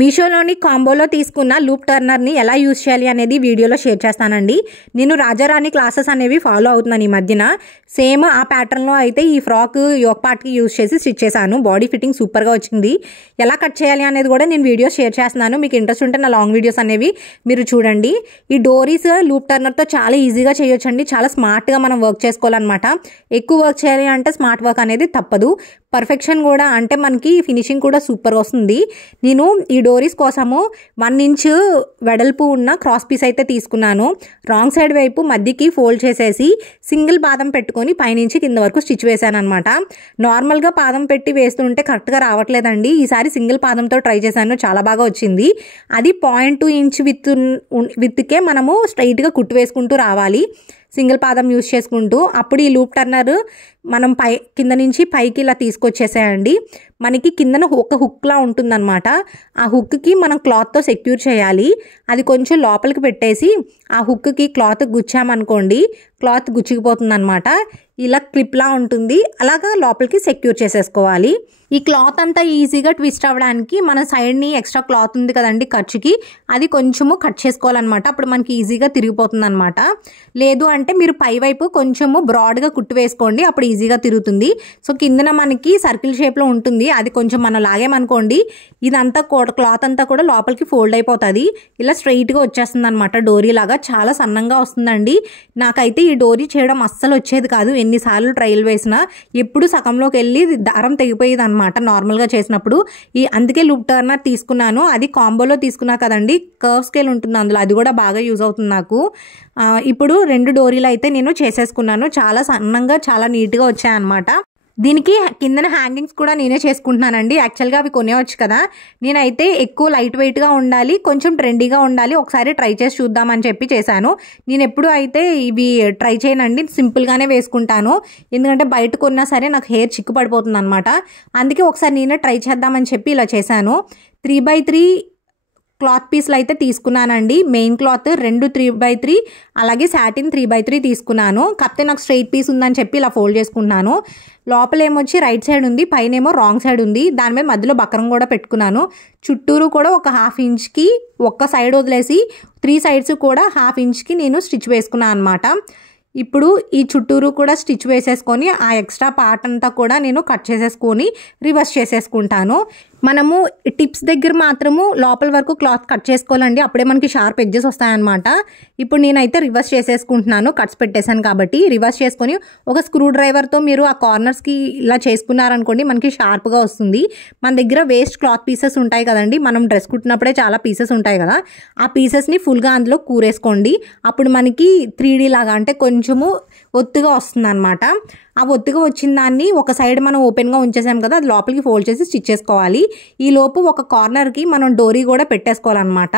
మీషోలోని కాంబోలో తీసుకున్న లూప్ టర్నర్ని ఎలా యూజ్ చేయాలి అనేది వీడియోలో షేర్ చేస్తానండి. నేను రాజారాణి క్లాసెస్ అనేవి ఫాలో అవుతున్నాను ఈ మధ్యన. సేమ్ ఆ ప్యాటర్న్లో అయితే ఈ ఫ్రాక్ యోక్ పార్ట్కి యూజ్ చేసి స్టిచ్ చేశాను. బాడీ ఫిట్టింగ్ సూపర్గా వచ్చింది. ఎలా కట్ చేయాలి అనేది కూడా నేను వీడియో షేర్ చేస్తున్నాను. మీకు ఇంట్రెస్ట్ ఉంటే నా లాంగ్ వీడియోస్ అనేవి మీరు చూడండి. ఈ డోరీస్ లూప్ టర్నర్తో చాలా ఈజీగా చేయొచ్చండి. చాలా స్మార్ట్గా మనం వర్క్ చేసుకోవాలన్నమాట. ఎక్కువ వర్క్ చేయాలి అంటే స్మార్ట్ వర్క్ అనేది తప్పదు. పర్ఫెక్షన్ కూడా అంటే మనకి ఫినిషింగ్ కూడా సూపర్ వస్తుంది. నేను ఈ డోరీస్ కోసము 1 ఇంచ్ వెడల్పు ఉన్న క్రాస్ పీస్ అయితే తీసుకున్నాను. రాంగ్ సైడ్ వైపు మధ్యకి ఫోల్డ్ చేసేసి సింగిల్ పాదం పెట్టుకొని పైనుంచి కింద వరకు స్టిచ్ వేసాను అనమాట. నార్మల్గా పాదం పెట్టి వేస్తుంటే కరెక్ట్గా రావట్లేదండి. ఈసారి సింగిల్ పాదంతో ట్రై చేశాను, చాలా బాగా వచ్చింది. అది 0.2 ఇంచ్ విత్కే మనము స్ట్రైట్గా కుట్టు వేసుకుంటూ రావాలి, సింగిల్ పాదం యూజ్ చేసుకుంటూ. అప్పుడు ఈ లూప్ టర్నర్ మనం కింద నుంచి పైకి ఇలా తీసుకొచ్చేసేయండి. మనకి కిందన ఒక హుక్లా ఉంటుందన్నమాట. ఆ హుక్కి మనం క్లాత్తో సెక్యూర్ చేయాలి. అది కొంచెం లోపలికి పెట్టేసి ఆ హుక్కి క్లాత్ గుచ్చామనుకోండి, క్లాత్ గుచ్చిపోతుంది అనమాట. ఇలా క్లిప్లా ఉంటుంది, అలాగా లోపలికి సెక్యూర్ చేసేసుకోవాలి. ఈ క్లాత్ అంతా ఈజీగా ట్విస్ట్ అవ్వడానికి మన సైడ్ని ఎక్స్ట్రా క్లాత్ ఉంది కదండి ఖర్చుకి, అది కొంచెము కట్ చేసుకోవాలన్నమాట. అప్పుడు మనకి ఈజీగా తిరిగిపోతుంది అనమాట. లేదు అంటే మీరు పై వైపు కొంచెము బ్రాడ్గా కుట్టు వేసుకోండి, అప్పుడు ఈజీగా తిరుగుతుంది. సో కిందన మనకి సర్కిల్ షేప్లో ఉంటుంది, అది కొంచెం మనం లాగేమనుకోండి ఇదంతా క్లాత్ అంతా కూడా లోపలికి ఫోల్డ్ అయిపోతుంది. ఇలా స్ట్రైట్గా వచ్చేస్తుంది అనమాట. డోరీ లాగా చాలా సన్నంగా వస్తుందండి. నాకైతే ఈ డోరీ చేయడం అస్సలు వచ్చేది కాదు. ఎన్నిసార్లు ట్రయల్ వేసినా ఎప్పుడు సగంలోకి వెళ్ళి దారం తెగిపోయేది అనమాట నార్మల్గా చేసినప్పుడు. అందుకే లూప్ టర్నర్ తీసుకున్నాను. అది కాంబోలో తీసుకున్నా కదండి, కర్వ్ స్కేల్ ఉంటుంది అందులో, అది కూడా బాగా యూజ్ అవుతుంది నాకు. ఇప్పుడు 2 డోరీలు అయితే నేను చేసేసుకున్నాను. చాలా సన్నంగా చాలా నీట్గా వచ్చాయన్నమాట. దీనికి కిందన హ్యాంగింగ్స్ కూడా నేనే చేసుకుంటున్నానండి. యాక్చువల్గా అవి కొనేవచ్చు కదా, నేనైతే ఎక్కువ లైట్ వెయిట్గా ఉండాలి, కొంచెం ట్రెండీగా ఉండాలి, ఒకసారి ట్రై చేసి చూద్దామని చెప్పి చేశాను. నేను ఎప్పుడు అయితే ఇవి ట్రై చేయనండి, సింపుల్గానే వేసుకుంటాను. ఎందుకంటే బయట కొన్నా సరే నాకు హెయిర్ చిక్కు పడిపోతుంది అనమాట. అందుకే ఒకసారి నేనే ట్రై చేద్దామని చెప్పి ఇలా చేశాను. 3x3 క్లాత్ పీస్లు అయితే తీసుకున్నానండి. మెయిన్ క్లాత్ 2 3x3, అలాగే సాటిన్ 3x3 తీసుకున్నాను. కాకపోతే నాకు స్ట్రైట్ పీస్ ఉందని చెప్పి ఇలా ఫోల్డ్ చేసుకుంటున్నాను. లోపల ఏమొచ్చి రైట్ సైడ్ ఉంది, పైన ఏమో రాంగ్ సైడ్ ఉంది. దాని మీద మధ్యలో బక్రం కూడా పెట్టుకున్నాను. చుట్టూరు కూడా ఒక 1/2 ఇంచ్కి ఒక్క సైడ్ వదిలేసి 3 సైడ్స్ కూడా 1/2 ఇంచ్కి నేను స్టిచ్ వేసుకున్నాను అనమాట. ఇప్పుడు ఈ చుట్టూరు కూడా స్టిచ్ వేసేసుకొని ఆ ఎక్స్ట్రా పార్ట్ అంతా కూడా నేను కట్ చేసేసుకొని రివర్స్ చేసేసుకుంటాను. మనము టిప్స్ దగ్గర మాత్రము లోపల వరకు క్లాత్ కట్ చేసుకోవాలండి, అప్పుడే మనకి షార్ప్ ఎడ్జెస్ వస్తాయన్నమాట. ఇప్పుడు నేనైతే రివర్స్ చేసేసుకుంటున్నాను, కట్స్ పెట్టేశాను కాబట్టి. రివర్స్ చేసుకొని ఒక స్క్రూ డ్రైవర్తో మీరు ఆ కార్నర్స్కి ఇలా చేసుకున్నారనుకోండి మనకి షార్ప్గా వస్తుంది. మన దగ్గర వేస్ట్ క్లాత్ పీసెస్ ఉంటాయి కదండి, మనం డ్రెస్ కుట్టినప్పుడే చాలా పీసెస్ ఉంటాయి కదా, ఆ పీసెస్ని ఫుల్గా అందులో కూరేసుకోండి. అప్పుడు మనకి 3D లాగా అంటే కొంచెము ఒత్తుగా వస్తుంది అనమాట. ఆ ఒత్తుగా వచ్చిన దాన్ని ఒక సైడ్ మనం ఓపెన్గా ఉంచేసాం కదా, అది లోపలికి ఫోల్డ్ చేసి స్టిచ్ చేసుకోవాలి. ఈ లోపు ఒక కార్నర్కి మనం డోరీ కూడా పెట్టేసుకోవాలన్నమాట.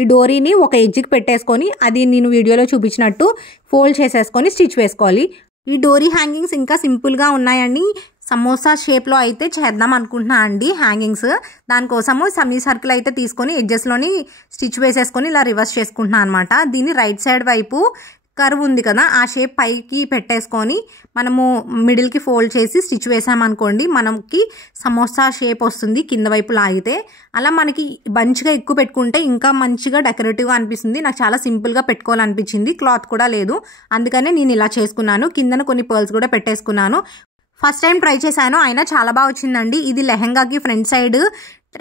ఈ డోరీని ఒక ఎడ్జ్కి పెట్టేసుకొని అది నేను వీడియోలో చూపించినట్టు ఫోల్డ్ చేసేసుకొని స్టిచ్ వేసుకోవాలి. ఈ డోరీ హ్యాంగింగ్స్ ఇంకా సింపుల్గా ఉన్నాయండి. సమోసా షేప్లో అయితే చేద్దాం అనుకుంటున్నా అండి హ్యాంగింగ్స్. దానికోసము సెమీ సర్కిల్ అయితే తీసుకొని ఎడ్జెస్లోని స్టిచ్ వేసేసుకొని ఇలా రివర్స్ చేసుకుంటున్నాను అనమాట. దీన్ని రైట్ సైడ్ వైపు కర్వ్ ఉంది కదా, ఆ షేప్ పైకి పెట్టేసుకొని మనము మిడిల్కి ఫోల్డ్ చేసి స్టిచ్ వేసామనుకోండి మనకి సమోసా షేప్ వస్తుంది కింద వైపు లాగితే. అలా మనకి బంచ్గా ఎక్కువ పెట్టుకుంటే ఇంకా మంచిగా డెకరేటివ్గా అనిపిస్తుంది. నాకు చాలా సింపుల్గా పెట్టుకోవాలనిపించింది, క్లాత్ కూడా లేదు, అందుకనే నేను ఇలా చేసుకున్నాను. కిందన కొన్ని పర్ల్స్ కూడా పెట్టేసుకున్నాను. ఫస్ట్ టైం ట్రై చేశాను, అయినా చాలా బాగా వచ్చిందండి. ఇది లెహెంగాకి ఫ్రంట్ సైడ్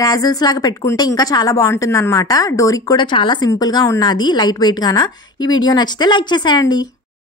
రాజల్స్ లాగా పెట్టుకుంటే ఇంకా చాలా బాగుంటుంది అనమాట. డోరీకి కూడా చాలా సింపుల్గా ఉన్నది, లైట్ వెయిట్గాన. ఈ వీడియో నచ్చితే లైక్ చేసేయండి.